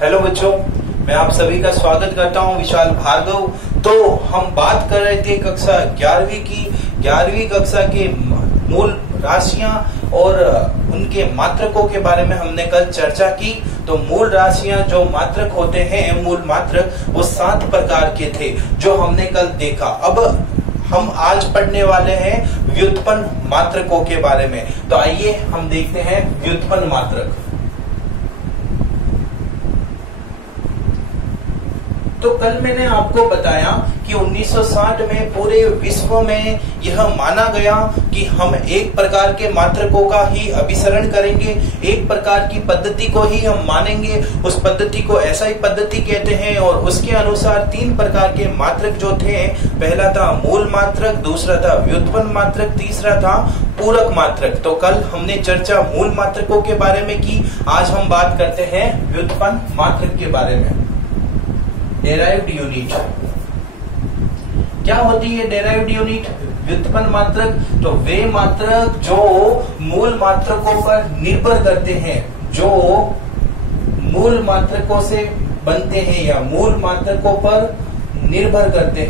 Hello बच्चों, मैं आप सभी का स्वागत करता हूं, विशाल भार्गव। तो हम बात कर रहे थे कक्षा 11वीं की। 11वीं कक्षा के मूल राशियां और उनके मात्रकों के बारे में हमने कल चर्चा की। तो मूल राशियां जो मात्रक होते हैं, मूल मात्रक, वो 7 प्रकार के थे जो हमने कल देखा। अब हम आज पढ़ने वाले हैं व्युत्पन्न मात्रकों के बारे में। तो आइए हम देखते हैं व्युत्पन्न मात्रक। तो कल मैंने आपको बताया कि 1960 में पूरे विश्व में यह माना गया कि हम एक प्रकार के मात्रकों का ही अभिसरण करेंगे, एक प्रकार की पद्धति को ही हम मानेंगे। उस पद्धति को SI पद्धति कहते हैं और उसके अनुसार 3 प्रकार के मात्रक जो थे, पहला था मूल मात्रक, दूसरा था व्युत्पन्न मात्रक, तीसरा था पूरक मात्रक। तो कल हमने चर्चा मूल मात्रकों के बारे में की। आज हम बात करते हैं व्युत्पन्न मात्रक के बारे में। डेराइव्ड यूनिट क्या होती है? डेराइव्ड यूनिट, व्युत्पन्न मात्रक, तो वे मात्रक जो मूल मात्रकों पर निर्भर करते हैं, जो मूल मात्रकों से बनते हैं या मूल मात्रकों पर निर्भर करते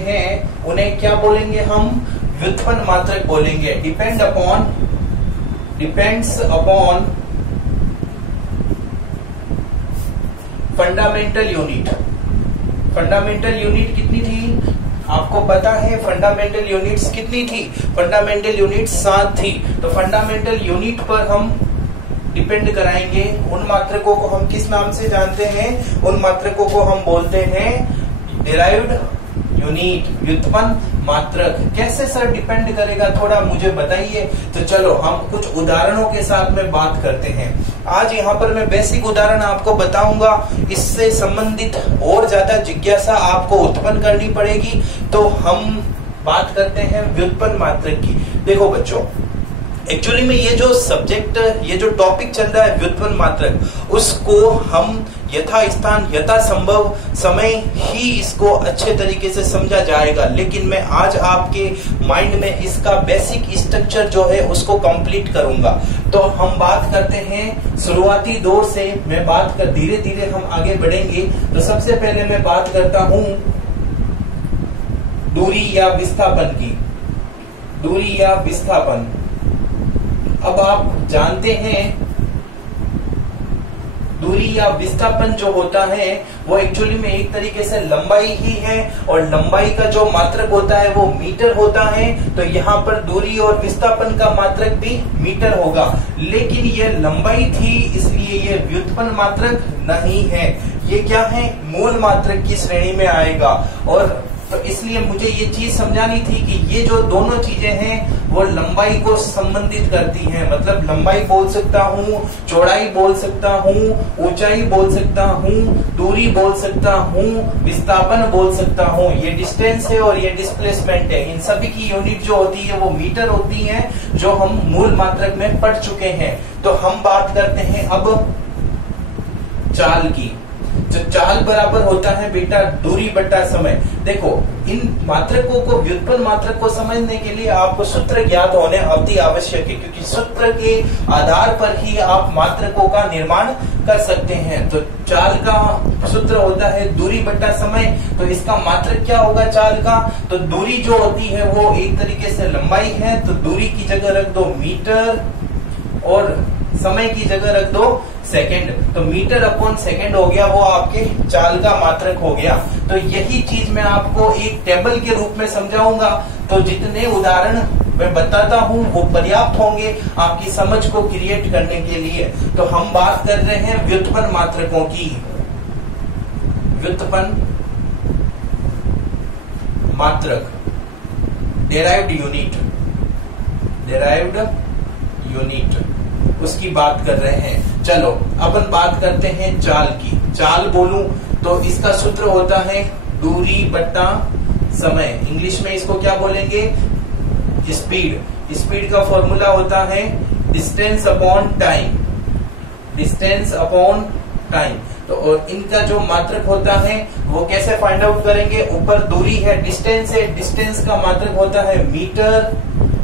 हैं, उन्हें क्या बोलेंगे हम? व्युत्पन्न मात्रक बोलेंगे। Depends upon fundamental unit. Fundamental unit कितनी थी? आपको पता है फंडामेंटल यूनिट्स कितनी थी? फंडामेंटल यूनिट 7 थी। तो फंडामेंटल यूनिट पर हम डिपेंड कराएंगे। उन मात्रकों को हम किस नाम से जानते हैं? उन मात्रकों को हम बोलते हैं डेराइव्ड यूनिट, व्युत्पन्न मात्रक। कैसे सर डिपेंड करेगा, थोड़ा मुझे बताइए। तो चलो हम कुछ उदाहरणों के साथ में बात करते हैं। आज यहाँ पर मैं बेसिक उदाहरण आपको बताऊंगा, इससे संबंधित और ज्यादा जिज्ञासा आपको उत्पन्न करनी पड़ेगी। तो हम बात करते हैं व्युत्पन्न मात्रक की। देखो बच्चों, एक्चुअली में ये जो सब्जेक्ट, ये जो टॉपिक चल रहा है व्युत्पन्न मात्रक, उसको हम यथा स्थान यथा संभव समय ही इसको अच्छे तरीके से समझा जाएगा। लेकिन मैं आज आपके माइंड में इसका बेसिक स्ट्रक्चर जो है उसको कंप्लीट करूंगा। तो हम बात करते हैं शुरुआती दौर से, मैं बात कर धीरे धीरे हम आगे बढ़ेंगे। तो सबसे पहले मैं बात करता हूं दूरी या विस्थापन की। दूरी या विस्थापन, अब आप जानते हैं दूरी या विस्थापन जो होता है वो एक्चुअली में एक तरीके से लंबाई ही है, और लंबाई का जो मात्रक होता है वो मीटर होता है। तो यहाँ पर दूरी और विस्थापन का मात्रक भी मीटर होगा। लेकिन ये लंबाई थी, इसलिए ये व्युत्पन्न मात्रक नहीं है। ये क्या है? मूल मात्रक की श्रेणी में आएगा। और तो इसलिए मुझे ये चीज समझानी थी कि ये जो दोनों चीजें हैं वो लंबाई को संबंधित करती हैं। मतलब लंबाई बोल सकता हूँ, चौड़ाई बोल सकता हूँ, ऊंचाई बोल सकता हूँ, दूरी बोल सकता हूँ, विस्थापन बोल सकता हूँ। ये डिस्टेंस है और ये डिस्प्लेसमेंट है। इन सभी की यूनिट जो होती है वो मीटर होती है, जो हम मूल मात्रक में पढ़ चुके हैं। तो हम बात करते हैं अब चाल की। जो चाल बराबर होता है बेटा दूरी बटा समय। देखो, इन मात्रकों को, व्युत्पन्न मात्रक को समझने के लिए आपको सूत्र ज्ञात होने अति आवश्यक है, क्योंकि सूत्र के आधार पर ही आप मात्रकों का निर्माण कर सकते हैं। तो चाल का सूत्र होता है दूरी बटा समय। तो इसका मात्रक क्या होगा चाल का? तो दूरी जो होती है वो एक तरीके से लंबाई है, तो दूरी की जगह रख दो मीटर और समय की जगह रख दो सेकंड। तो मीटर अपॉन सेकंड हो गया, वो आपके चाल का मात्रक हो गया। तो यही चीज मैं आपको एक टेबल के रूप में समझाऊंगा। तो जितने उदाहरण मैं बताता हूं वो पर्याप्त होंगे आपकी समझ को क्रिएट करने के लिए। तो हम बात कर रहे हैं व्युत्पन्न मात्रकों की। व्युत्पन्न मात्रक, डेराइव्ड यूनिट, उसकी बात कर रहे हैं। चलो अपन बात करते हैं चाल की। चाल बोलूं तो इसका सूत्र होता है दूरी बटा समय। इंग्लिश में इसको क्या बोलेंगे? स्पीड। स्पीड का फॉर्मूला होता है डिस्टेंस अपॉन टाइम। तो और इनका जो मात्रक होता है वो कैसे फाइंड आउट करेंगे? ऊपर दूरी है, डिस्टेंस है, डिस्टेंस का मात्रक होता है मीटर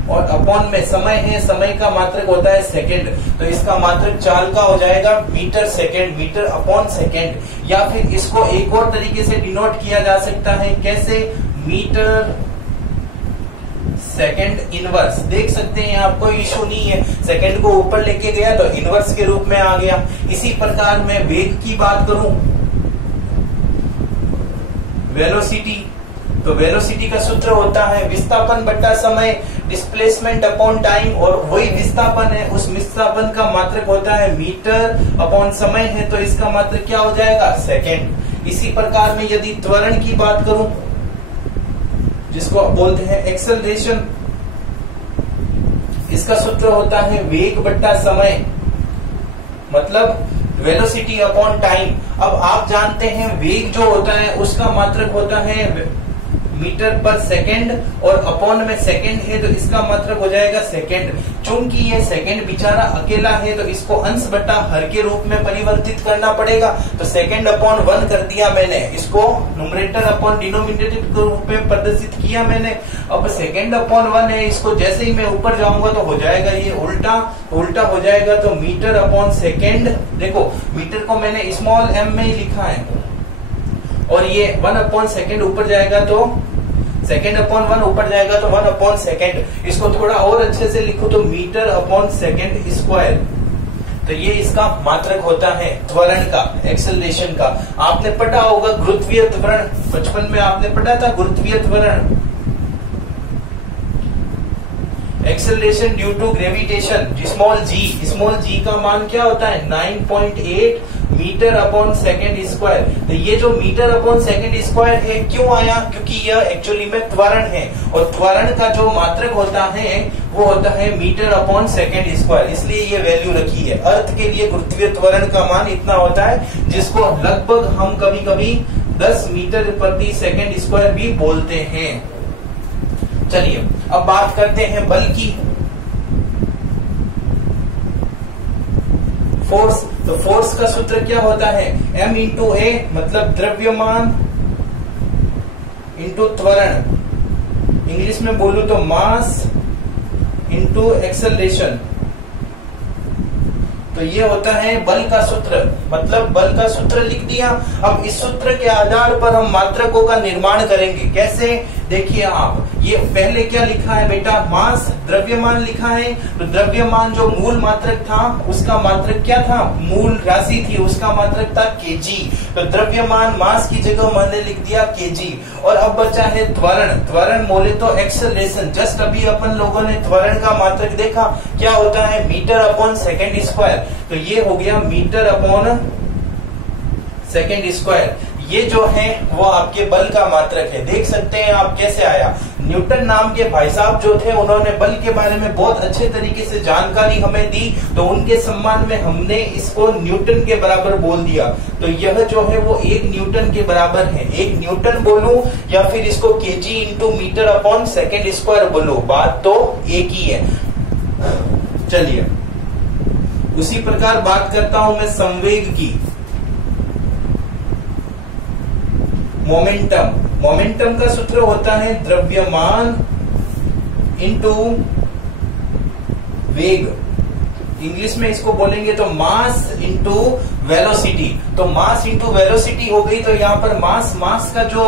और अपॉन में समय है, समय का मात्रक होता है सेकंड, तो इसका मात्रक चाल का हो जाएगा metre second, metre upon second. या फिर इसको एक और तरीके से डिनोट किया जा सकता है, कैसे, मीटर सेकंड इनवर्स। देख सकते हैं आप, कोई इशू नहीं है, सेकंड को ऊपर लेके गया तो इनवर्स के रूप में आ गया। इसी प्रकार मैं वेग की बात करूं, वेलोसिटी, तो वेलोसिटी का सूत्र होता है विस्थापन बटा समय, डिस्प्लेसमेंट अपॉन टाइम, और वही विस्थापन है, उस विस्थापन का मात्रक होता है मीटर अपॉन समय है, तो इसका मात्रक क्या हो जाएगा, सेकंड। इसी प्रकार में यदि त्वरण की बात करूं, जिसको बोलते हैं एक्सेलरेशन, इसका सूत्र होता है वेग बट्टा समय, मतलब वेलोसिटी अपॉन टाइम। अब आप जानते हैं वेग जो होता है उसका मात्रक होता है मीटर पर सेकंड, और अपॉन में सेकंड है तो इसका मात्रक हो जाएगा सेकंड। चूंकि ये सेकंड बेचारा अकेला है तो इसको अंश बटा हर के रूप में परिवर्तित करना पड़ेगा, तो सेकंड अपॉन 1 कर दिया मैंने, इसको न्यूमरेटर अपॉन डिनोमिनेटर के रूप में प्रदर्शित किया मैंने। अब सेकंड अपॉन 1 है, इसको जैसे ही मैं ऊपर जाऊंगा तो हो जाएगा ये उल्टा हो जाएगा, तो मीटर अपॉन सेकंड। देखो मीटर को मैंने स्मॉल m में ही लिखा है, और ये 1 अपॉन सेकेंड ऊपर जाएगा तो सेकेंड अपॉन 1 ऊपर जाएगा तो 1 अपॉन सेकेंड। इसको थोड़ा और अच्छे से लिखो तो मीटर अपॉन सेकेंड स्क्वायर। तो ये इसका मात्रक होता है त्वरण का, एक्सेलरेशन का। आपने पढ़ा होगा गुरुत्वीय त्वरण, बचपन में आपने पढ़ा था गुरुत्वीय त्वरण, acceleration due to gravitation, small g का मान क्या होता है 9.8 मीटर अपॉन सेकेंड स्क्वायर। तो ये जो मीटर अपॉन सेकेंड स्क्वायर है क्यों आया, क्योंकि यह एक्चुअली में त्वरण है, और त्वरण का जो मात्रक होता है वो होता है मीटर अपॉन सेकेंड स्क्वायर, इसलिए ये वैल्यू रखी है। अर्थ के लिए गुरुत्वीय त्वरण का मान इतना होता है, जिसको लगभग हम कभी कभी 10 मीटर प्रति सेकेंड स्क्वायर भी बोलते हैं। चलिए अब बात करते हैं बल की। फोर्स, तो फोर्स का सूत्र क्या होता है m इंटू ए, मतलब द्रव्यमान इंटू त्वरण, इंग्लिश में बोलूं तो मास इंटू एक्सेलरेशन। तो ये होता है बल का सूत्र, मतलब बल का सूत्र लिख दिया। अब इस सूत्र के आधार पर हम मात्रकों का निर्माण करेंगे। कैसे, देखिए आप, ये पहले क्या लिखा है बेटा, मास, द्रव्यमान लिखा है, तो द्रव्यमान जो मूल मात्रक था उसका मात्रक क्या था, मूल राशि थी, उसका मात्रक था केजी। तो द्रव्यमान मास की जगह मैंने लिख दिया केजी। और अब बचा है त्वरण, त्वरण बोले तो एक्सेलरेशन। जस्ट अभी अपन लोगों ने त्वरण का मात्रक देखा, क्या होता है मीटर अपॉन सेकेंड स्क्वायर, तो ये हो गया मीटर अपॉन सेकेंड स्क्वायर। ये जो है वो आपके बल का मात्रक है। देख सकते हैं आप कैसे आया। न्यूटन नाम के भाई साहब जो थे उन्होंने बल के बारे में बहुत अच्छे तरीके से जानकारी हमें दी, तो उनके सम्मान में हमने इसको न्यूटन के बराबर बोल दिया। तो यह जो है वो 1 न्यूटन के बराबर है। 1 न्यूटन बोलूं या फिर इसको KG into metre upon second square बोलो, बात तो एक ही है। चलिए उसी प्रकार बात करता हूं मैं संवेग की। मोमेंटम, मोमेंटम का सूत्र होता है द्रव्यमान इंटू वेग, इंग्लिश में इसको बोलेंगे तो मास इंटू वेलोसिटी। तो मास इंटू वेलोसिटी हो गई, तो यहाँ पर मास का जो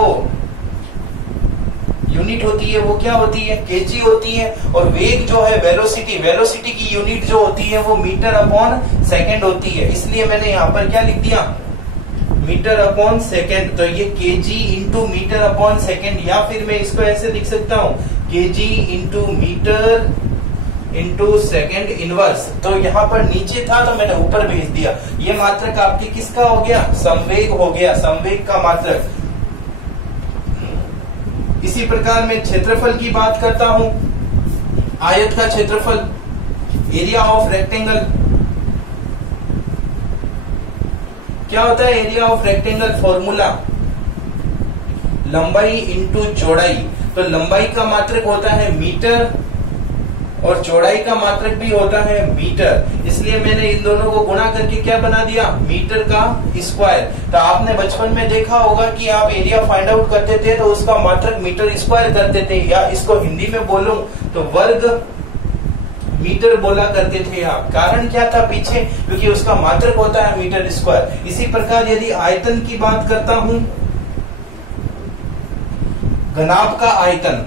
यूनिट होती है वो क्या होती है, केजी होती है। और वेग जो है वेलोसिटी की यूनिट जो होती है वो मीटर अपॉन सेकेंड होती है। इसलिए मैंने यहाँ पर क्या लिख दिया, मीटर अपॉन सेकेंड। तो ये KG into metre upon second, या फिर मैं इसको ऐसे लिख सकता हूँ KG into metre into second inverse. तो यहाँ पर नीचे था तो मैंने ऊपर भेज दिया। ये मात्रक आपके किसका हो गया, संवेग हो गया, संवेग का मात्रक। इसी प्रकार मैं क्षेत्रफल की बात करता हूं। आयत का क्षेत्रफल, एरिया ऑफ रेक्टेंगल, क्या होता है एरिया ऑफ रेक्टेंगल, फॉर्मूला लंबाई इंटू चौड़ाई। तो लंबाई का मात्रक होता है मीटर और चौड़ाई का मात्रक भी होता है मीटर। इसलिए मैंने इन दोनों को गुणा करके क्या बना दिया, मीटर का स्क्वायर। तो आपने बचपन में देखा होगा कि आप एरिया फाइंड आउट करते थे तो उसका मात्रक मीटर स्क्वायर करते थे, या इसको हिंदी में बोलूं तो वर्ग मीटर बोला करते थे आप। कारण क्या था पीछे? क्योंकि उसका मात्रक होता है मीटर स्क्वायर। इसी प्रकार यदि आयतन की बात करता हूं, घनाभ का आयतन,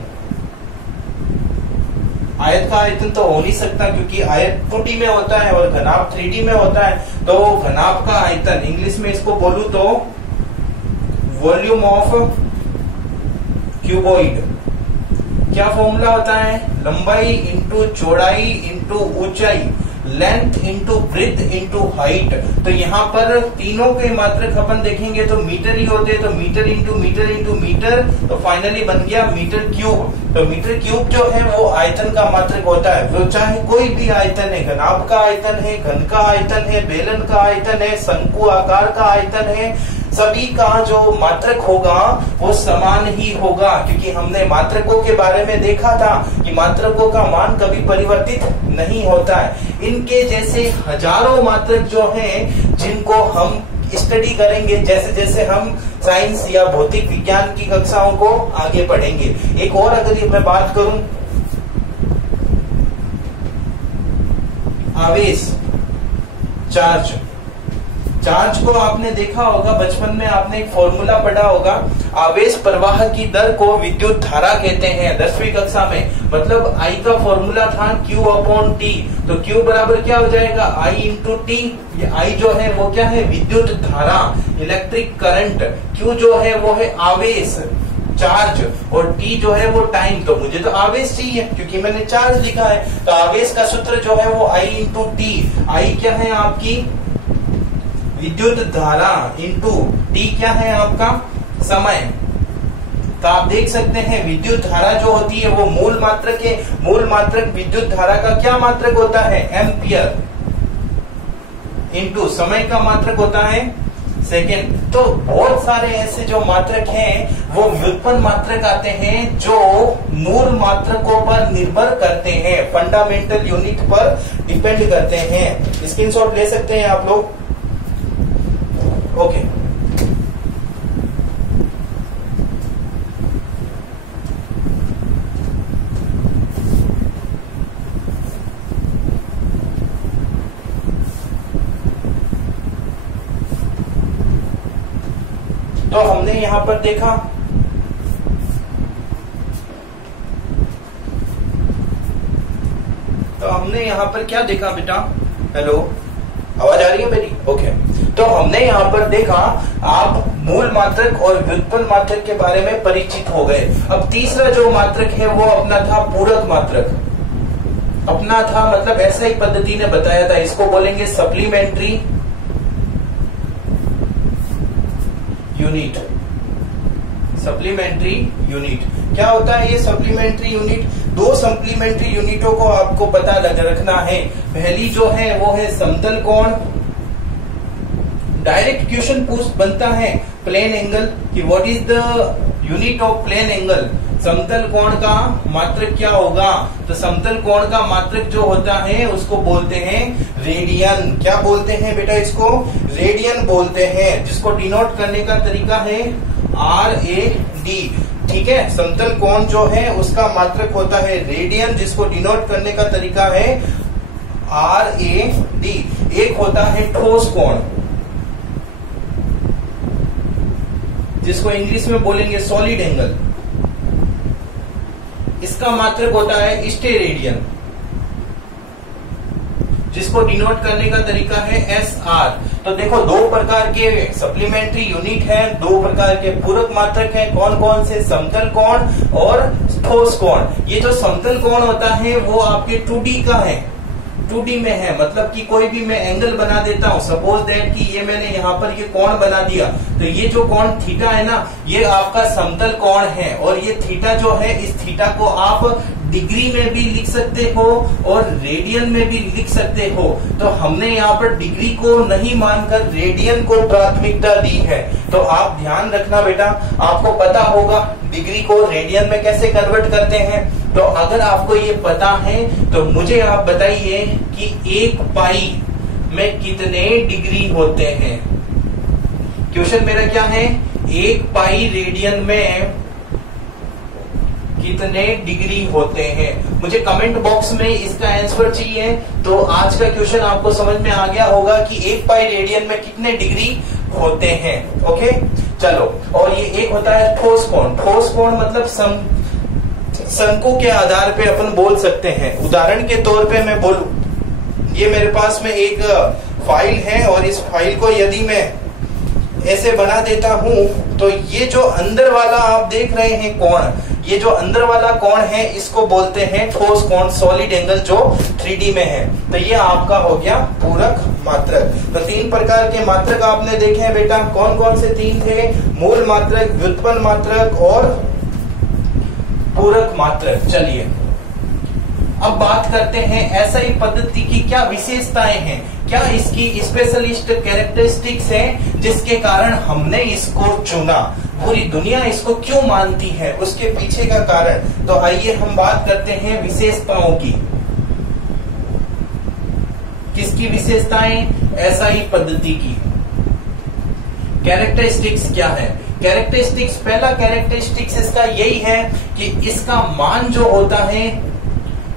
आयत का आयतन तो हो नहीं सकता क्योंकि आयत 2D में होता है और घनाभ 3D में होता है। तो घनाभ का आयतन, इंग्लिश में इसको बोलूं तो वॉल्यूम ऑफ क्यूबॉइड। क्या फॉर्मूला होता है? लंबाई इंटू चौड़ाई इंटू ऊंचाई, length into breadth into height. तो यहाँ पर तीनों के मात्रक अपन देखेंगे तो मीटर ही होते हैं, तो metre into metre into metre, तो फाइनली बन गया मीटर क्यूब। तो मीटर क्यूब जो है वो आयतन का मात्रक होता है। वो चाहे कोई भी आयतन है, घनाभ का आयतन है, घन का आयतन है, बेलन का आयतन है, शंकु आकार का आयतन है, सभी का जो मात्रक होगा वो समान ही होगा। क्योंकि हमने मात्रकों के बारे में देखा था कि मात्रकों का मान कभी परिवर्तित नहीं होता है। इनके जैसे हजारों मात्रक जो हैं जिनको हम स्टडी करेंगे जैसे जैसे हम साइंस या भौतिक विज्ञान की कक्षाओं को आगे पढ़ेंगे। एक और अगर मैं बात करूं, आवेश, चार्ज। चार्ज को आपने देखा होगा, बचपन में आपने एक फॉर्मूला पढ़ा होगा, आवेश प्रवाह की दर को विद्युत धारा कहते हैं 10वीं कक्षा में। मतलब I का फॉर्मूला था Q अपॉन T, तो Q बराबर क्या हो जाएगा? I into T. ये I जो है वो क्या है? विद्युत धारा, इलेक्ट्रिक करंट। Q जो है वो है आवेश, चार्ज, और T जो है वो टाइम। तो मुझे तो आवेश चाहिए क्योंकि मैंने चार्ज लिखा है। तो आवेश का सूत्र जो है वो I इंटू टी। I क्या है आपकी? विद्युत धारा इंटू टी क्या है आपका? समय। तो आप देख सकते हैं विद्युत धारा जो होती है वो मूल मात्रक है। मूल मात्रक विद्युत धारा का क्या मात्रक होता है? एम्पियर। इंटू समय का मात्रक होता है सेकेंड। तो बहुत सारे ऐसे जो मात्रक हैं वो व्युत्पन्न मात्रक आते हैं जो मूल मात्रकों पर निर्भर करते हैं, फंडामेंटल यूनिट पर डिपेंड करते हैं। स्क्रीनशॉट ले सकते हैं आप लोग। ओके, तो हमने यहां पर देखा क्या देखा बेटा? हेलो, आवाज आ रही है मेरी? ओके। तो हमने यहाँ पर देखा, आप मूल मात्रक और व्युत्पन्न मात्रक के बारे में परिचित हो गए। अब तीसरा जो मात्रक है वो अपना था पूरक मात्रक। अपना था मतलब ऐसा ही पद्धति ने बताया था, इसको बोलेंगे सप्लीमेंट्री यूनिट। सप्लीमेंट्री यूनिट क्या होता है? ये सप्लीमेंट्री यूनिट, दो सप्लीमेंट्री यूनिटों को आपको पता रखना है। पहली जो है वो है समतल कोण। डायरेक्ट क्वेश्चन बनता है प्लेन एंगल कि what is the unit of plane angle. समतल कोण का मात्रक क्या होगा? तो समतल कोण का मात्रक जो होता है उसको बोलते हैं रेडियन। क्या बोलते हैं बेटा? इसको रेडियन बोलते हैं, जिसको डिनोट करने का तरीका है RAD। ठीक है, समतल कोण जो है उसका मात्रक होता है रेडियन, जिसको डिनोट करने का तरीका है RAD। एक होता है ठोस कोण, जिसको इंग्लिश में बोलेंगे सॉलिड एंगल, इसका मात्रक होता है स्टेरेडियन, जिसको डिनोट करने का तरीका है SR। तो देखो, दो प्रकार के सप्लीमेंट्री यूनिट है, दो प्रकार के पूरक मात्रक है। कौन कौन से? समतल कोण और ठोस कोण। ये जो समतल कोण होता है वो आपके 2D का है, 2D में है, मतलब कि कोई भी मैं एंगल बना देता हूं। सपोज दैट कि ये मैंने यहाँ पर ये कोण बना दिया, तो ये जो कोण थीटा है ना, ये आपका समतल कोण है। और ये थीटा जो है, इस थीटा को आप डिग्री में भी लिख सकते हो और रेडियन में भी लिख सकते हो। तो हमने यहाँ पर डिग्री को नहीं मानकर रेडियन को प्राथमिकता दी है। तो आप ध्यान रखना बेटा, आपको पता होगा डिग्री को रेडियन में कैसे कन्वर्ट करते हैं। तो अगर आपको ये पता है तो मुझे आप बताइए कि 1 पाई में कितने डिग्री होते हैं। क्वेश्चन मेरा क्या है? 1 पाई रेडियन में कितने डिग्री होते हैं। मुझे कमेंट बॉक्स में इसका आंसर चाहिए। तो आज का क्वेश्चन आपको समझ में आ गया होगा कि 1 पाई रेडियन में कितने डिग्री होते हैं। ओके चलो, और ये एक होता है ठोस कोण। ठोस कोण मतलब शंकु के आधार पे अपन बोल सकते हैं। उदाहरण के तौर पे मैं बोलूं, ये मेरे पास में एक फाइल है और इस फाइल को यदि मैं ऐसे बना देता हूं तो ये जो अंदर वाला आप देख रहे हैं कोण, ये जो अंदर वाला कोण है इसको बोलते हैं ठोस कोण, सॉलिड एंगल जो 3D में है। तो ये आपका हो गया पूरक मात्रक। तो 3 प्रकार के मात्रक आपने देखे हैं बेटा। कौन कौन से 3 थे? मूल मात्रक, व्युत्पन्न मात्रक और पूरक मात्रक। चलिए अब बात करते हैं एसआई पद्धति की क्या विशेषताएं हैं, क्या इसकी स्पेशलिस्ट कैरेक्टरिस्टिक्स हैं जिसके कारण हमने इसको चुना, पूरी दुनिया इसको क्यों मानती है, उसके पीछे का कारण। तो आइए हम बात करते हैं विशेषताओं की। किसकी विशेषताएं? एसआई पद्धति की। कैरेक्टरिस्टिक्स क्या है? कैरेक्टरिस्टिक्स, पहला कैरेक्टरिस्टिक्स इसका यही है कि इसका मान जो होता है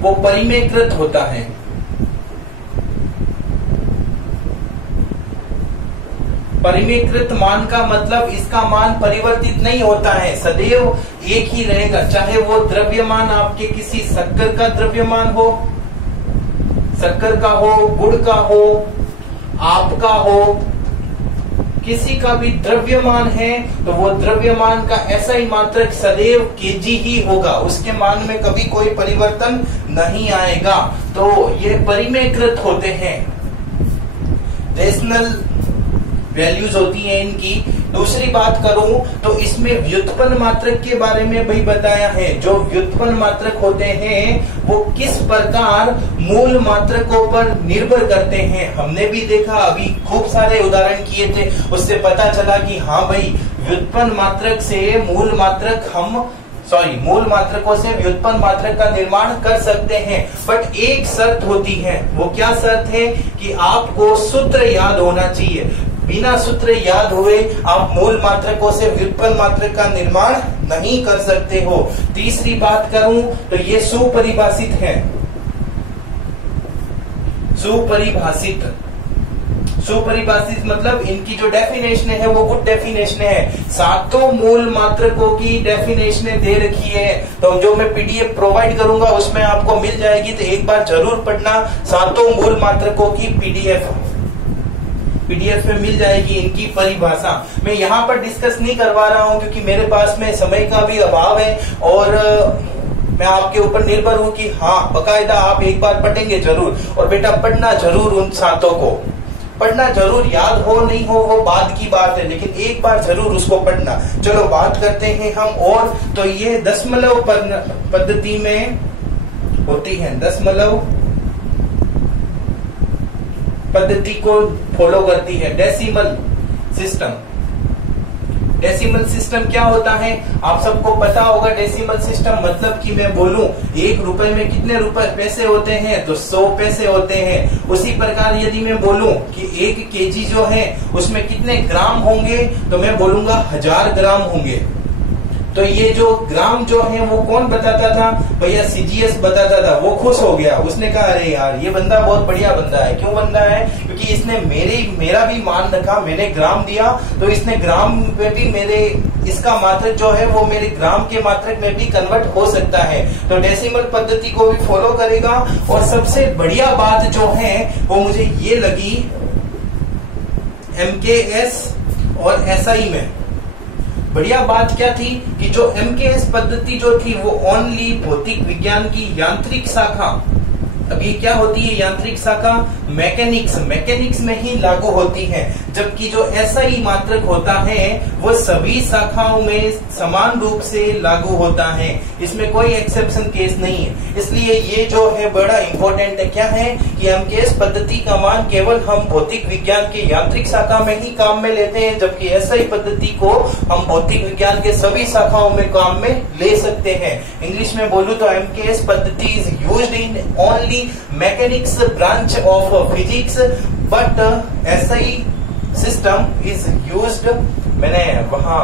वो परिमेयकृत होता है। परिमेयकृत मान का मतलब इसका मान परिवर्तित नहीं होता है, सदैव एक ही रहेगा। चाहे वो द्रव्यमान आपके किसी शक्कर का द्रव्यमान हो, शक्कर का हो, गुड़ का हो, आपका हो, किसी का भी द्रव्यमान है तो वो द्रव्यमान का एसआई मात्रक सदैव केजी ही होगा, उसके मान में कभी कोई परिवर्तन नहीं आएगा। तो ये परिमेयकृत होते हैं, रेशनल वैल्यूज होती हैं इनकी। दूसरी बात करूं तो इसमें व्युत्पन्न मात्रक के बारे में भी बताया है। जो व्युत्पन्न मात्रक होते हैं वो किस प्रकार मूल मात्रकों पर निर्भर करते हैं। हमने भी देखा, अभी खूब सारे उदाहरण किए थे, उससे पता चला कि हाँ भाई व्युत्पन्न मात्रक से मूल मात्रकों से व्युत्पन्न मात्रक का निर्माण कर सकते हैं। बट एक शर्त होती है, वो क्या शर्त है कि आपको सूत्र याद होना चाहिए। बिना सूत्र याद हुए आप मूल मात्रकों से व्युत्पन्न मात्रक का निर्माण नहीं कर सकते हो। तीसरी बात करूं तो ये सुपरिभाषित है। सुपरिभाषित मतलब इनकी जो डेफिनेशन है वो गुड डेफिनेशन है। 7 मूल मात्रकों की डेफिनेशन दे रखी है, तो जो मैं पीडीएफ प्रोवाइड करूंगा उसमें आपको मिल जाएगी, तो एक बार जरूर पढ़ना। 7 मूल मात्रकों की पीडीएफ में मिल जाएगी इनकी परिभाषा। मैं यहाँ पर डिस्कस नहीं करवा रहा हूँ क्योंकि मेरे पास में समय का भी अभाव है और मैं आपके ऊपर निर्भर हूँ कि हाँ बकायदा आप एक बार पढ़ेंगे जरूर। और बेटा पढ़ना जरूर, उन 7 को पढ़ना जरूर, याद हो नहीं हो वो बाद की बात है, लेकिन एक बार जरूर उसको पढ़ना। चलो बात करते हैं हम और, तो ये दशमलव पद्धति में होती है, दशमलव पद्धति को फॉलो करती है। Decimal system. डेसिमल सिस्टम क्या होता है आप सबको पता होगा। डेसिमल सिस्टम मतलब कि मैं बोलूं 1 रुपए में कितने पैसे होते हैं, तो 100 पैसे होते हैं। उसी प्रकार यदि मैं बोलूं कि 1 केजी जो है उसमें कितने ग्राम होंगे, तो मैं बोलूंगा 1000 ग्राम होंगे। तो ये जो ग्राम जो है वो कौन बताता था? भैया सीजीएस बताता था। वो खुश हो गया, उसने कहा अरे यार ये बंदा बहुत बढ़िया बंदा है। क्यों बंदा है? क्योंकि इसने मेरा भी मान रखा, मैंने ग्राम दिया तो इसने ग्राम में भी इसका मात्रक जो है वो मेरे ग्राम के मात्रक में भी कन्वर्ट हो सकता है। तो डेसिमल पद्धति को भी फॉलो करेगा। और सबसे बढ़िया बात जो है वो मुझे ये लगी एमकेएस और एसआई में। बढ़िया बात क्या थी कि जो एमकेएस पद्धति जो थी वो ओनली भौतिक विज्ञान की यांत्रिक शाखा, अब ये क्या होती है यांत्रिक शाखा? मैकेनिक्स में ही लागू होती है। जबकि जो एसआई मात्रक होता है वो सभी शाखाओं में समान रूप से लागू होता है, इसमें कोई एक्सेप्शन केस नहीं है। इसलिए ये जो है बड़ा इंपॉर्टेंट है। क्या है कि एमकेएस पद्धति का मान केवल हम भौतिक विज्ञान के यांत्रिक शाखा में ही काम में लेते हैं, जबकि एसआई पद्धति को हम भौतिक विज्ञान के सभी शाखाओं में काम में ले सकते हैं। इंग्लिश में बोलूं तो एमकेएस पद्धति is used in only mechanics branch of physics, but SI system is used, मैंने वहां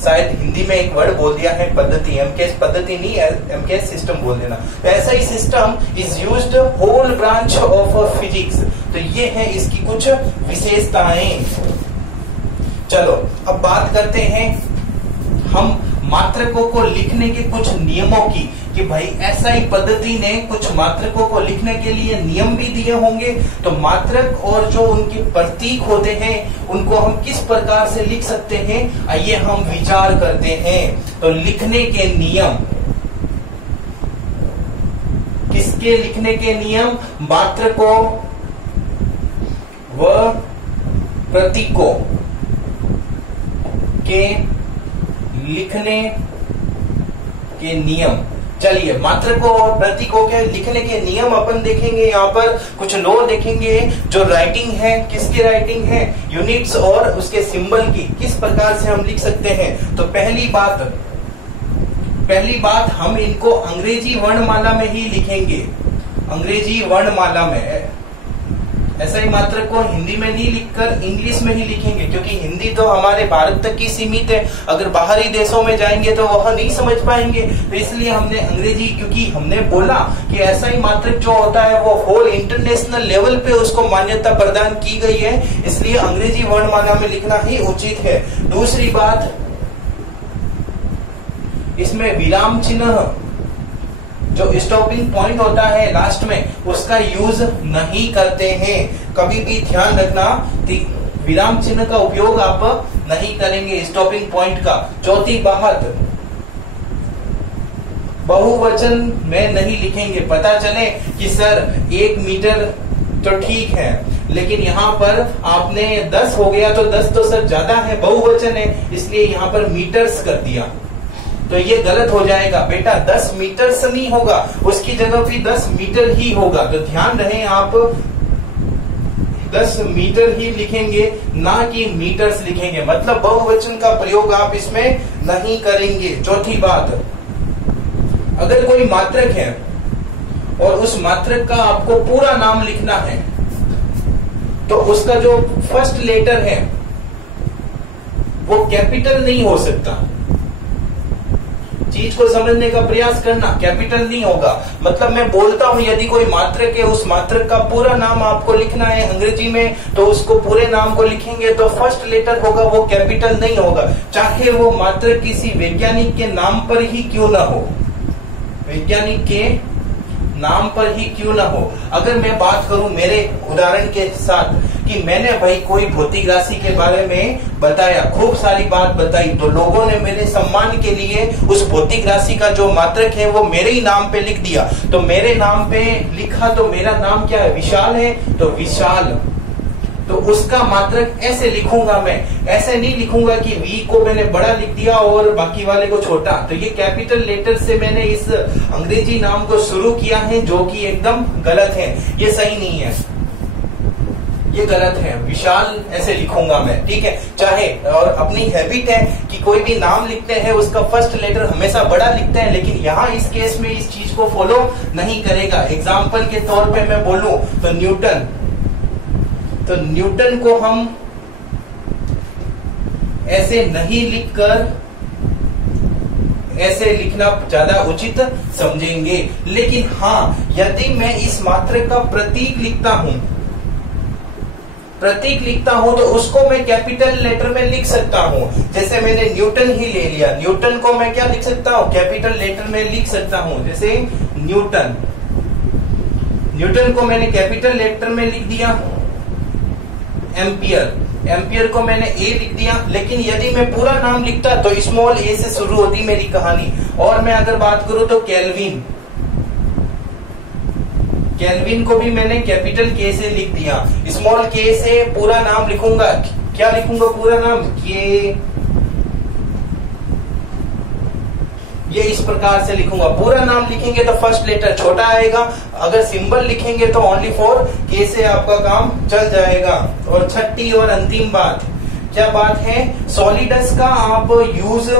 शायद हिंदी में एक वर्ड बोल दिया है पद्धति, एमकेएस पद्धति नहीं, एमकेएस सिस्टम बोल देना। तो ऐसा ही system is used whole branch of physics. तो ये है इसकी कुछ विशेषताएं। चलो अब बात करते हैं हम मात्रकों को लिखने के कुछ नियमों की, कि भाई एसआई पद्धति ने कुछ मात्रकों को लिखने के लिए नियम भी दिए होंगे। तो मात्रक और जो उनके प्रतीक होते हैं उनको हम किस प्रकार से लिख सकते हैं, आइए हम विचार करते हैं। तो लिखने के नियम, किसके लिखने के नियम? मात्रकों व प्रतीकों के लिखने के नियम। चलिए मात्रकों और प्रतीकों के लिखने के नियम अपन देखेंगे। यहाँ पर कुछ लॉ देखेंगे, जो राइटिंग है, किसकी राइटिंग है, यूनिट्स और उसके सिंबल की, किस प्रकार से हम लिख सकते हैं। तो पहली बात हम इनको अंग्रेजी वर्णमाला में ही लिखेंगे, अंग्रेजी वर्णमाला में। ऐसा ही मात्रक को हिंदी में नहीं लिखकर इंग्लिश में ही लिखेंगे, क्योंकि हिंदी तो हमारे भारत तक ही सीमित है, अगर बाहरी देशों में जाएंगे तो वह नहीं समझ पाएंगे। तो इसलिए हमने अंग्रेजी, क्योंकि हमने बोला कि ऐसा ही मात्रक जो होता है वो होल इंटरनेशनल लेवल पे उसको मान्यता प्रदान की गई है, इसलिए अंग्रेजी वर्णमाला में लिखना ही उचित है। दूसरी बात, इसमें विराम चिन्ह, जो स्टॉपिंग पॉइंट होता है लास्ट में, उसका यूज नहीं करते हैं। कभी भी ध्यान रखना, विराम चिन्ह का उपयोग आप नहीं करेंगे स्टॉपिंग पॉइंट का। चौथी बात, बहुवचन में नहीं लिखेंगे। पता चले कि सर 1 मीटर तो ठीक है, लेकिन यहाँ पर आपने 10 हो गया तो 10 तो सर ज्यादा है, बहुवचन है, इसलिए यहाँ पर मीटर्स कर दिया, तो ये गलत हो जाएगा। बेटा 10 मीटर से नहीं होगा, उसकी जगह भी 10 मीटर ही होगा। तो ध्यान रहे, आप 10 मीटर ही लिखेंगे, ना कि मीटर्स लिखेंगे, मतलब बहुवचन का प्रयोग आप इसमें नहीं करेंगे। चौथी बात, अगर कोई मात्रक है और उस मात्रक का आपको पूरा नाम लिखना है, तो उसका जो फर्स्ट लेटर है वो कैपिटल नहीं हो सकता। चीज को समझने का प्रयास करना, कैपिटल नहीं होगा। मतलब मैं बोलता हूं यदि कोई मात्रक है, उस मात्रक का पूरा नाम आपको लिखना है अंग्रेजी में, तो उसको पूरे नाम को लिखेंगे तो फर्स्ट लेटर होगा वो कैपिटल नहीं होगा, चाहे वो मात्रक किसी वैज्ञानिक के नाम पर ही क्यों ना हो, वैज्ञानिक के नाम पर ही क्यों ना हो। अगर मैं बात करूं मेरे उदाहरण के साथ कि मैंने भाई कोई भौतिक राशि के बारे में बताया, खूब सारी बात बताई, तो लोगों ने मेरे सम्मान के लिए उस भौतिक राशि का जो मात्रक है वो मेरे ही नाम पे लिख दिया। तो मेरे नाम पे लिखा, तो मेरा नाम क्या है, विशाल है, तो विशाल, तो उसका मात्रक ऐसे लिखूंगा मैं, ऐसे नहीं लिखूंगा कि वी को मैंने बड़ा लिख दिया और बाकी वाले को छोटा। तो ये कैपिटल लेटर से मैंने इस अंग्रेजी नाम को शुरू किया है, जो कि एकदम गलत है, ये सही नहीं है, ये गलत है। विशाल ऐसे लिखूंगा मैं, ठीक है। चाहे, और अपनी हैबिट है कि कोई भी नाम लिखते हैं उसका फर्स्ट लेटर हमेशा बड़ा लिखते हैं, लेकिन यहाँ इस केस में इस चीज को फॉलो नहीं करेगा। एग्जाम्पल के तौर पे मैं बोलूं तो न्यूटन, तो न्यूटन को हम ऐसे नहीं लिखकर ऐसे लिखना ज्यादा उचित समझेंगे। लेकिन हाँ, यदि मैं इस मात्रक का प्रतीक लिखता हूं तो उसको मैं कैपिटल लेटर में लिख सकता हूं। जैसे मैंने न्यूटन ही ले लिया, न्यूटन को मैं क्या लिख सकता हूं, कैपिटल लेटर में लिख सकता हूं। जैसे न्यूटन, न्यूटन को मैंने कैपिटल लेटर में लिख दिया। एम्पियर, एम्पियर को मैंने ए लिख दिया। लेकिन यदि मैं पूरा नाम लिखता तो स्मॉल ए से शुरू होती मेरी कहानी। और मैं अगर बात करूं तो केल्विन, केल्विन को भी मैंने कैपिटल के से लिख दिया। स्मॉल के से पूरा नाम लिखूंगा, क्या लिखूंगा पूरा नाम, ये इस प्रकार से लिखूंगा। पूरा नाम लिखेंगे तो फर्स्ट लेटर छोटा आएगा, अगर सिंबल लिखेंगे तो ओनली फॉर के से आपका काम चल जाएगा। और छठी और अंतिम बात, क्या बात है, सॉलिडस का आप यूज,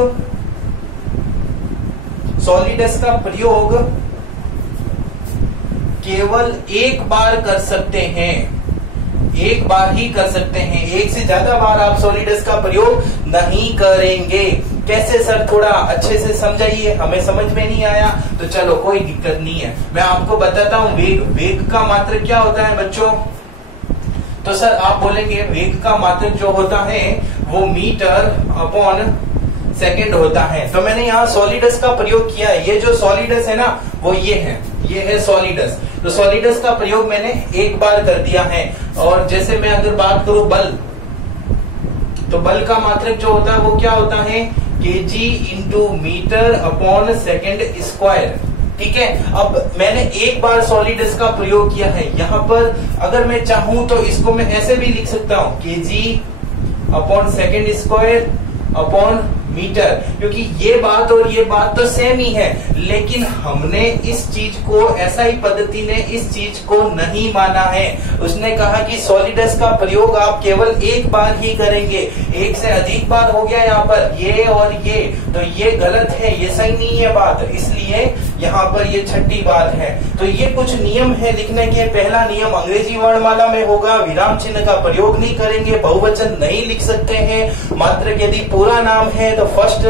सॉलिडस का प्रयोग केवल एक बार कर सकते हैं, एक बार ही कर सकते हैं, एक से ज्यादा बार आप सॉलिडस का प्रयोग नहीं करेंगे। कैसे सर, थोड़ा अच्छे से समझाइए, हमें समझ में नहीं आया। तो चलो कोई दिक्कत नहीं है, मैं आपको बताता हूँ। वेग का मात्रक क्या होता है बच्चों? तो सर आप बोलेंगे वेग का मात्रक जो होता है वो मीटर अपॉन सेकेंड होता है। तो मैंने यहाँ सॉलिडस का प्रयोग किया है। ये जो सॉलिडस है ना वो ये है सॉलिडस। तो सॉलिडस का प्रयोग मैंने एक बार कर दिया है। और जैसे मैं अगर बात करूं बल, तो बल का मात्रक जो होता है वो क्या होता है? KG into metre upon second square. ठीक है, अब मैंने एक बार सॉलिडस का प्रयोग किया है। यहाँ पर अगर मैं चाहूं तो इसको मैं ऐसे भी लिख सकता हूं, KG upon second square upon metre, क्योंकि ये बात और ये बात तो सेम ही है। लेकिन हमने इस चीज को, एसआई पद्धति ने इस चीज को नहीं माना है। उसने कहा कि सॉलिडस का प्रयोग आप केवल एक बार ही करेंगे, एक से अधिक बार हो गया यहाँ पर ये और ये, तो ये गलत है, ये सही नहीं है बात, इसलिए यहाँ पर ये छठी बात है। तो ये कुछ नियम है लिखने के। पहला नियम अंग्रेजी वर्णमाला में होगा, विराम चिन्ह का प्रयोग नहीं करेंगे, बहुवचन नहीं लिख सकते हैं, मात्रक यदि पूरा नाम है तो फर्स्ट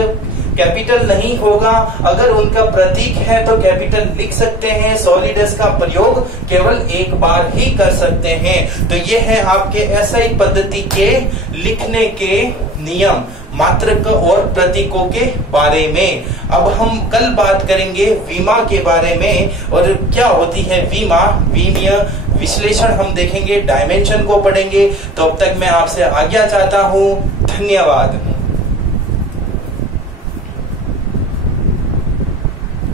कैपिटल नहीं होगा, अगर उनका प्रतीक है तो कैपिटल लिख सकते हैं, सॉलिडस का प्रयोग केवल एक बार ही कर सकते हैं। तो ये है आपके एसआई पद्धति के लिखने के नियम मात्रक और प्रतीकों के बारे में। अब हम कल बात करेंगे विमा के बारे में, और क्या होती है विमा, विमीय विश्लेषण हम देखेंगे, डायमेंशन को पढ़ेंगे। तो अब तक मैं आपसे आज्ञा चाहता हूँ, धन्यवाद।